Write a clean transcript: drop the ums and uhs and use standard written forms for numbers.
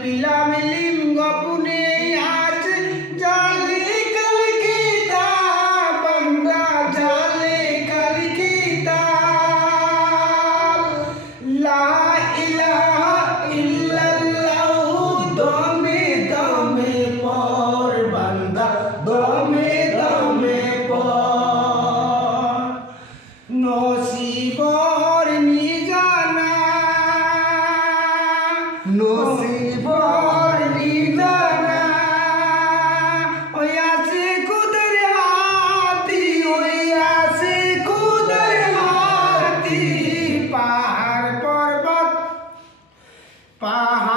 পিলাম ইলিম গোপনে আছে জালে কাল কিতাব বান্দা জালে কাল কিতাব লা ইলাহা ইল্লাল্লাহু দমে দমে পড় বান্দা দমে দমে পড় নসিবর নিজানা নসিবর নিজানা ওই আছে খুদের হাতি ওই আছে খুদের হাতি পাহাড় পর্বত পাহাড়